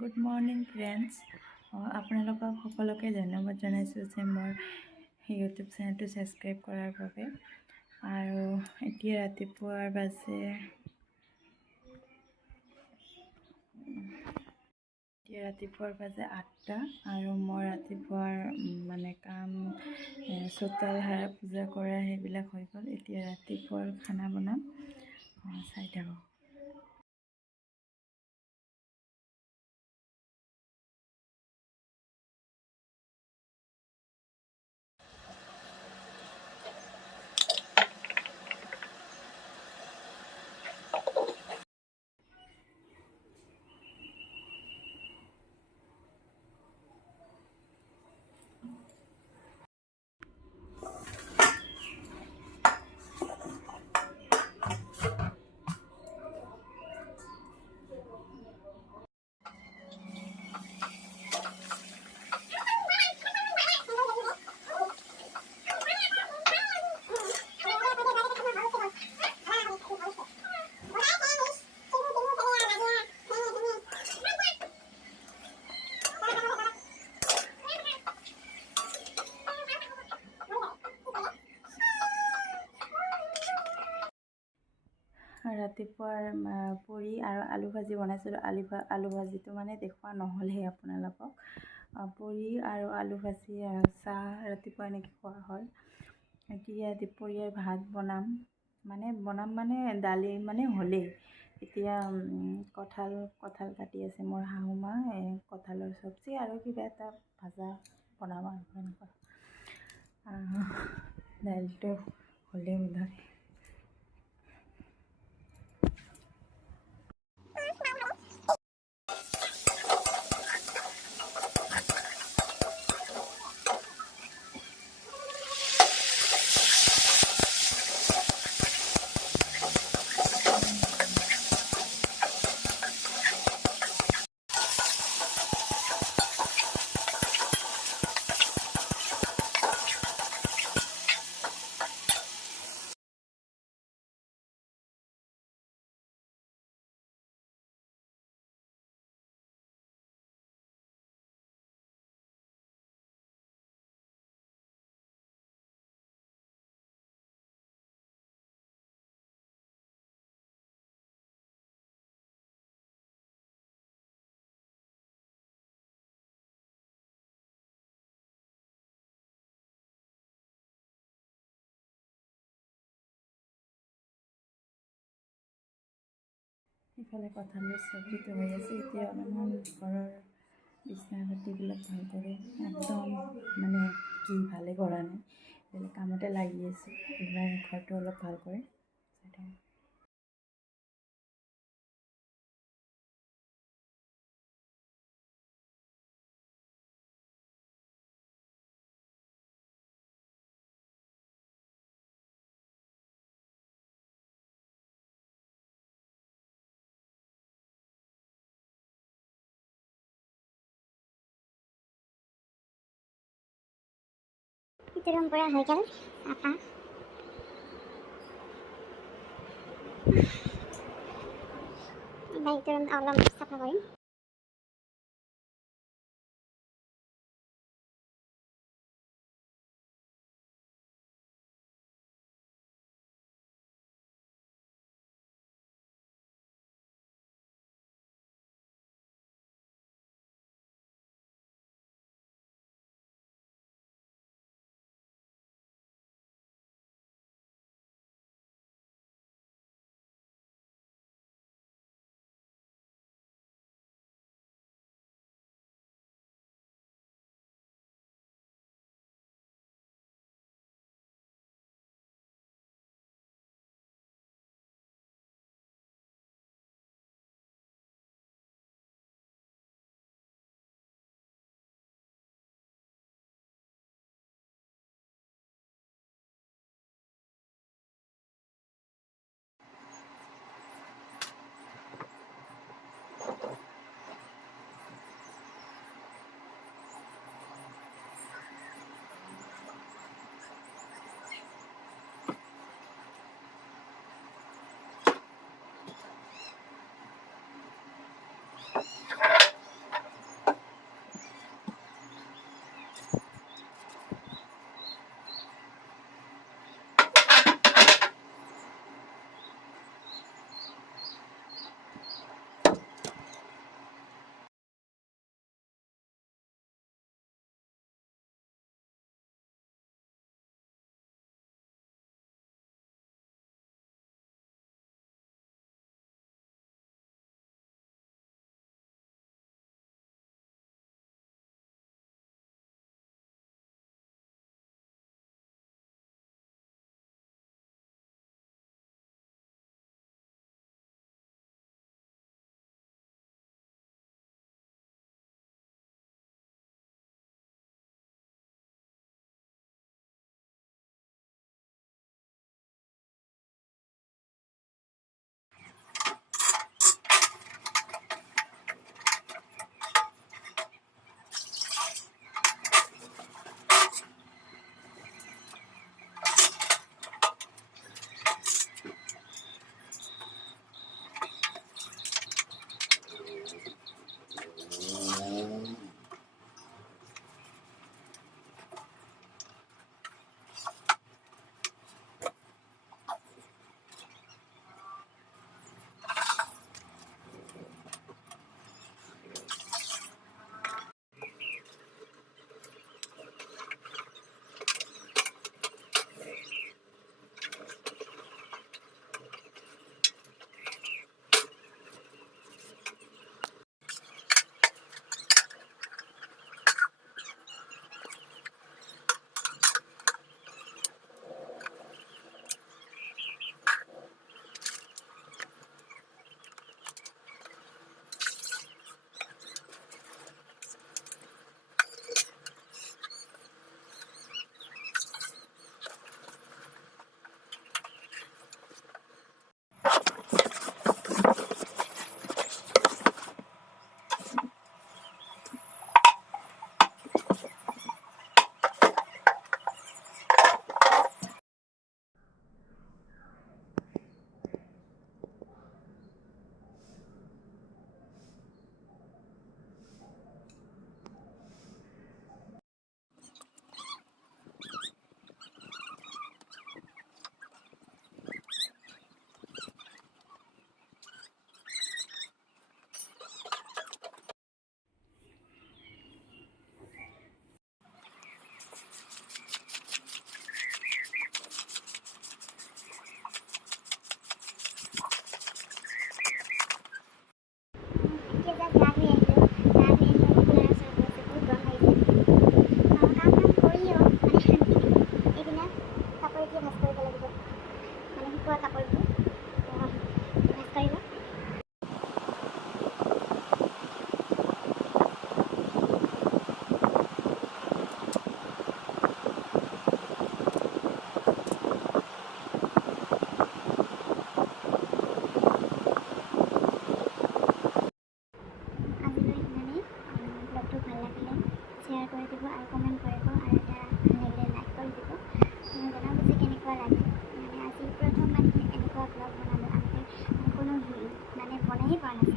Good morning friends. আপোনালোকক সকলোকে ধন্যবাদ জনাইছোঁ যে মোৰ ইউটিউব চেনেলটো ছাবস্ক্ৰাইব কৰাৰ বাবে। আৰু এতিয়া ৰাতিপুৱাৰ বাজে 8টা আৰু মই ৰাতিপুৱাৰ মানে কাম চোতাল সাৰা পূজা কৰা সেইবিলাক হৈ গ'ল। এতিয়া ৰাতিপুৱাৰ খানা বনাম, চাই থাকক। ৰাতিপুৱাৰ পুৰি আৰু আলু ভাজি বনাইছিলোঁ। আলু ভাজিটো মানে দেখুওৱা নহ'লহে আপোনালোকক। পুৰি আৰু আলু ভাজি আৰু চাহ ৰাতিপুৱা এনেকৈ খোৱা হ'ল। এতিয়া দুপৰীয়াৰ ভাত বনাম মানে দালি মানে হ'লেই। এতিয়া কঁঠাল কাটি আছে মোৰ শাহু মা, কঁঠালৰ চব্জি আৰু কিবা এটা ভাজা বনাম আৰু এনেকুৱা। দাইলটো হ'লেই বোধহয়। ইফালে কঁঠালৰ চব্জিটো হৈ আছে। এতিয়া অলপমান ঘৰৰ বিছনা পাতিবিলাক ভাল কৰে, একদম মানে কি ভালে কৰা নাই, বেলেগ কামতে লাগি আছোঁ। এইবাৰ ঘৰটো অলপ ভাল কৰে। itu rum pura হৈ গ'ল চাফা। এইটো ৰুম অলপ চাফা কৰিম। আহি পোৱা নাছিলোঁ।